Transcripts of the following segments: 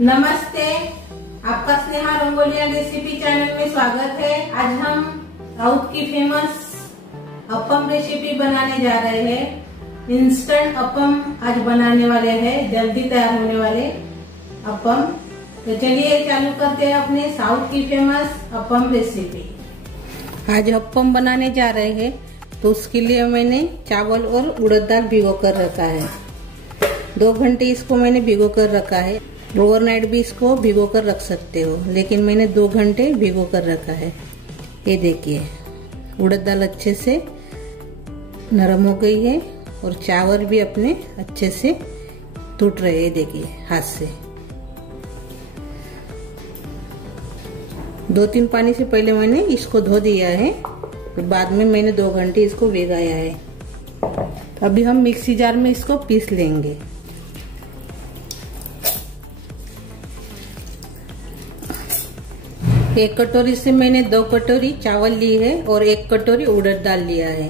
नमस्ते, आपका Sneha रंगोलिया recipe channel में स्वागत है। आज हम साउथ की फेमस अप्पम रेसिपी बनाने जा रहे हैं। इंस्टेंट अप्पम आज बनाने वाले हैं, जल्दी तैयार होने वाले अप्पम। तो चलिए चालू करते हैं अपने साउथ की फेमस अप्पम रेसिपी। आज अप्पम बनाने जा रहे हैं, तो उसके लिए मैंने चावल और उड़द दाल भिगो कर रखा है। 2 घंटे इसको मैंने भिगो कर रखा है। ओवरनाइट भी इसको भिगो कर रख सकते हो, लेकिन मैंने 2 घंटे भिगो कर रखा है। ये देखिए, उड़द दाल अच्छे से नरम हो गई है और चावल भी अपने अच्छे से टूट रहे हैं। देखिए हाथ से 2-3 पानी से पहले मैंने इसको धो दिया है, फिर बाद में मैंने 2 घंटे इसको भिगाया है। अभी हम मिक्सी जार में इसको पीस लेंगे। एक कटोरी से मैंने 2 कटोरी चावल ली है और 1 कटोरी उड़द दाल लिया है।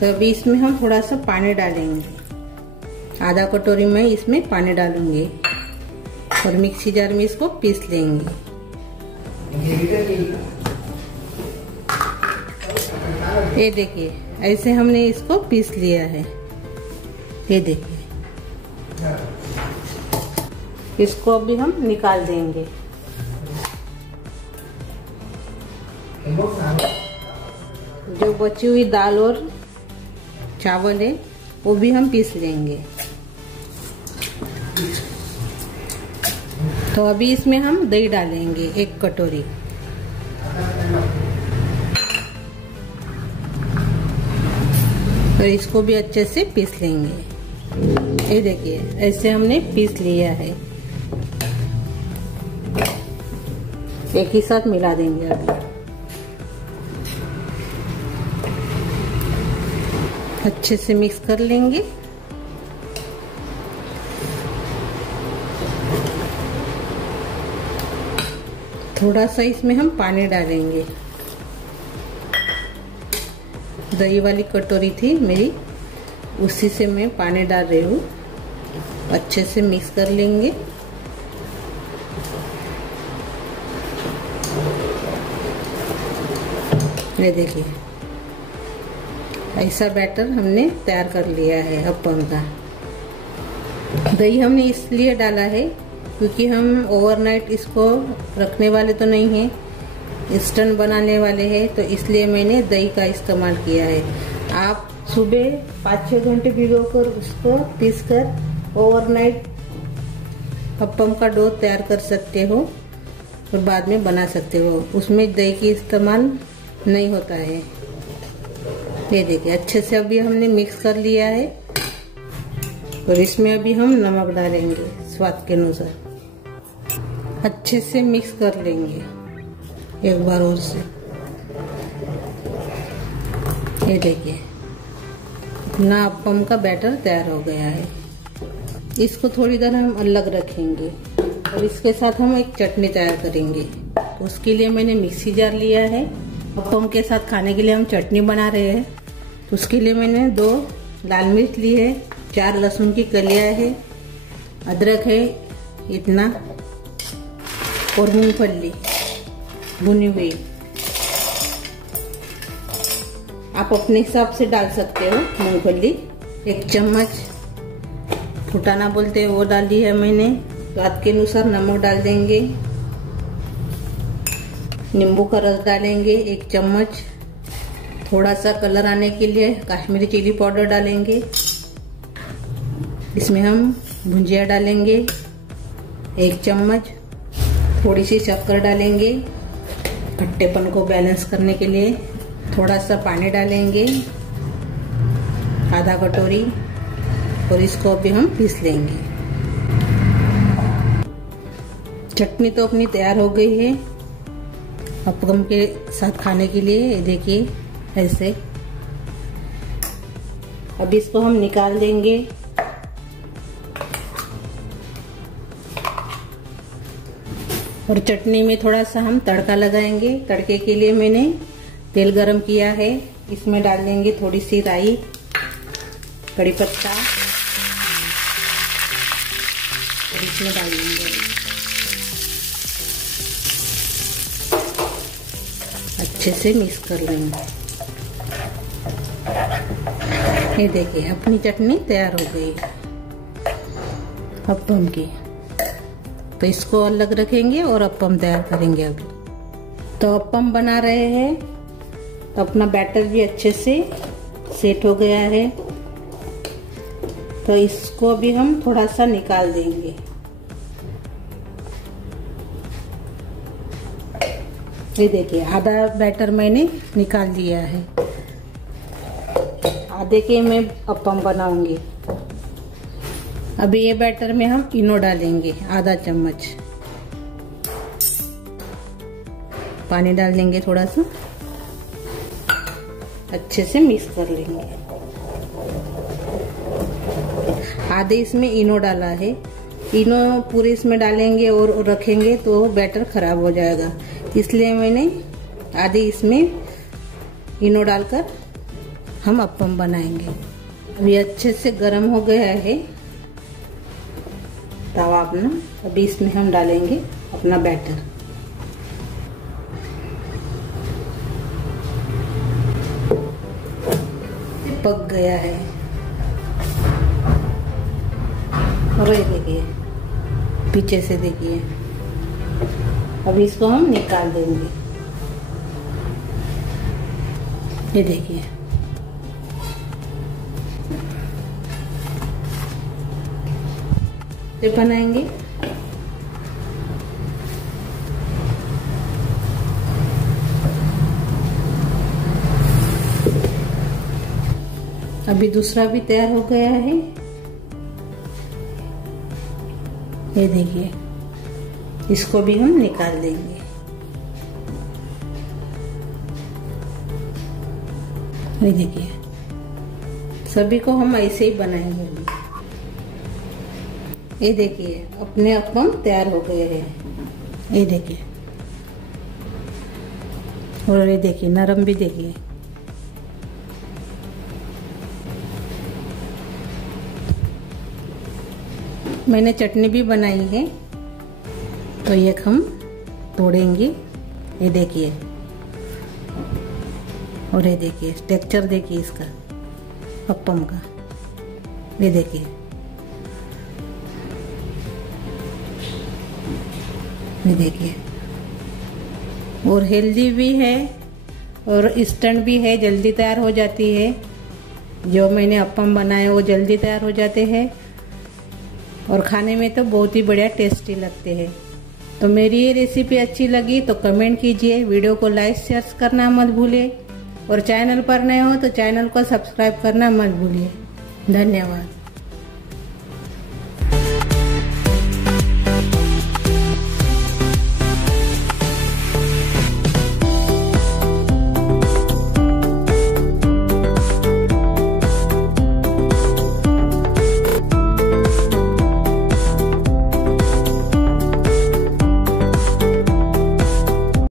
तो अभी इसमें हम थोड़ा सा पानी डालेंगे। आधा कटोरी में इसमें पानी डालूंगी और मिक्सी जार में इसको पीस लेंगे। ये देखिए, ऐसे हमने इसको पीस लिया है। ये देखिए, इसको अभी हम निकाल देंगे। जो बची हुई दाल और चावल है वो भी हम पीस लेंगे। तो अभी इसमें हम दही डालेंगे 1 कटोरी। और इसको भी अच्छे से पीस लेंगे। ये देखिए, ऐसे हमने पीस लिया है। एक ही साथ मिला देंगे। अभी अच्छे से मिक्स कर लेंगे। थोड़ा सा इसमें हम पानी डालेंगे। दही वाली कटोरी थी मेरी, उसी से मैं पानी डाल रही हूँ। अच्छे से मिक्स कर लेंगे। ये देखिए, ऐसा बैटर हमने तैयार कर लिया है अप्पम का। दही हमने इसलिए डाला है क्योंकि हम ओवरनाइट इसको रखने वाले तो नहीं हैं, इंस्टेंट बनाने वाले हैं, तो इसलिए मैंने दही का इस्तेमाल किया है। आप सुबह 5-6 घंटे भिगोकर उसको पीसकर ओवरनाइट अप्पम का डो तैयार कर सकते हो और बाद में बना सकते हो। उसमें दही की इस्तेमाल नहीं होता है। ये देखिए, अच्छे से अभी हमने मिक्स कर लिया है और इसमें अभी हम नमक डालेंगे स्वाद के अनुसार। अच्छे से मिक्स कर लेंगे एक बार और से। ये देखिए, अपना अप्पम का बैटर तैयार हो गया है। इसको थोड़ी देर हम अलग रखेंगे और इसके साथ हम एक चटनी तैयार करेंगे। तो उसके लिए मैंने मिक्सी जार लिया है। अप्पम के साथ खाने के लिए हम चटनी बना रहे हैं। उसके लिए मैंने 2 लाल मिर्च ली है, 4 लहसुन की कलियां है, अदरक है इतना, और मूंगफली भुनी हुई। आप अपने हिसाब से डाल सकते हो। मूंगफली 1 चम्मच फुटाना बोलते हैं वो डाल दी है मैंने। स्वाद के अनुसार नमक डाल देंगे। नींबू का रस डालेंगे 1 चम्मच। थोड़ा सा कलर आने के लिए कश्मीरी चिली पाउडर डालेंगे। इसमें हम भुंजिया डालेंगे 1 चम्मच। थोड़ी सी शक्कर डालेंगे खट्टेपन को बैलेंस करने के लिए। थोड़ा सा पानी डालेंगे आधा कटोरी, और इसको अभी हम पीस लेंगे। चटनी तो अपनी तैयार हो गई है अप्पम के साथ खाने के लिए। देखिए ऐसे। अब इसको हम निकाल देंगे। और चटनी में थोड़ा सा हम तड़का लगाएंगे। तड़के के लिए मैंने तेल गरम किया है। इसमें डाल देंगे थोड़ी सी राई, कड़ी पत्ता, इसमें डाल देंगे। अच्छे से मिक्स कर लेंगे। ये देखिए अपनी चटनी तैयार हो गई अप्पम की। तो इसको अलग रखेंगे और अप्पम तैयार करेंगे अभी। तो अप्पम बना रहे हैं, तो अपना बैटर भी अच्छे से सेट हो गया है। तो इसको भी हम थोड़ा सा निकाल देंगे। ये देखिए आधा बैटर मैंने निकाल दिया है। आधे के मैं अप्पम बनाऊंगी। अभी ये बैटर में हम इनो डालेंगे, आधा चम्मच पानी डाल देंगे, थोड़ा सा अच्छे से मिक्स कर लेंगे। आधे इसमें इनो डाला है। इनो पूरे इसमें डालेंगे और रखेंगे तो बैटर खराब हो जाएगा, इसलिए मैंने आधे इसमें इनो डालकर हम अप्पम बनाएंगे। अभी अच्छे से गर्म हो गया है तवा अपना। अभी इसमें हम डालेंगे अपना बैटर। पक गया है और ये देखिए पीछे से देखिए। अभी इसको हम निकाल देंगे। ये देखिए ये बनाएंगे। अभी दूसरा भी तैयार हो गया है। ये देखिए इसको भी हम निकाल देंगे। ये देखिए सभी को हम ऐसे ही बनाएंगे। ये देखिए अपने अप्पम तैयार हो गए हैं। ये देखिए और ये देखिए नरम भी देखिए। मैंने चटनी भी बनाई है, तो ये हम तोड़ेंगे। ये देखिए और ये देखिए टेक्सचर देखिए इसका अप्पम का। ये देखिए ये देखिए और हेल्दी भी है और इंस्टेंट भी है, जल्दी तैयार हो जाती है। जो मैंने अप्पम बनाए वो जल्दी तैयार हो जाते हैं और खाने में तो बहुत ही बढ़िया टेस्टी लगते हैं। तो मेरी ये रेसिपी अच्छी लगी तो कमेंट कीजिए, वीडियो को लाइक शेयर करना मत भूलिए और चैनल पर नए हो तो चैनल को सब्सक्राइब करना मत भूलिए। धन्यवाद।